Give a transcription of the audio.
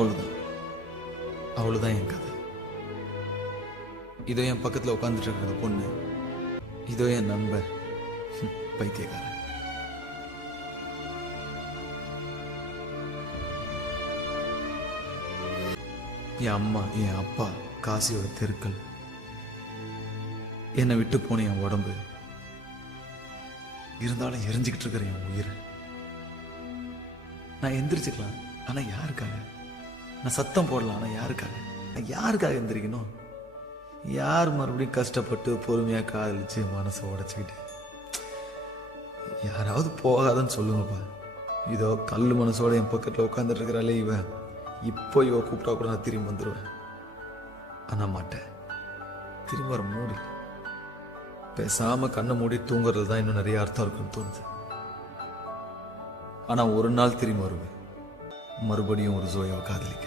அவ்வளோதான், அவ்வளோதான் என் கதை. இதோ என் பக்கத்தில் உட்காந்துட்டு இருக்கிற பொண்ணு, இதோ என் நண்பர் பைத்தியக்காரன். என் அம்மா, என் அப்பா, காசியோட தெருக்கள், என்னை விட்டு போன என் உடம்பு, இருந்தாலும் எரிஞ்சுக்கிட்டு இருக்கிற என் உயிர். நான் எந்திரிச்சுக்கலாம், ஆனா யாருக்காக? நான் சத்தம் போடலாம், ஆனா யாருக்காக? நான் யாருக்காக எந்திரிக்கணும்? யார் மறுபடியும் கஷ்டப்பட்டு பொறுமையா காதலிச்சு மனசை உடைச்சுக்கிட்டு? யாராவது போகாதன்னு சொல்லுங்கப்பா. இதோ கல் மனசோட என் பக்கத்தில் உட்காந்துட்டு இருக்கிறாளே இவன், இப்போ இவ கூப்பிட்டா கூட நான் திரும்பி வந்துடுவேன். ஆனா மாட்டேன், திரும்ப வர மூடி. பேசாம கண்ணை மூடி தூங்குறது தான் இன்னும் நிறைய அர்த்தம் இருக்குன்னு தோணுது. ஆனா ஒரு நாள் திரும்பி வருவேன், மறுபடியும் ஒரு ஜோயாவை காதலிக்க.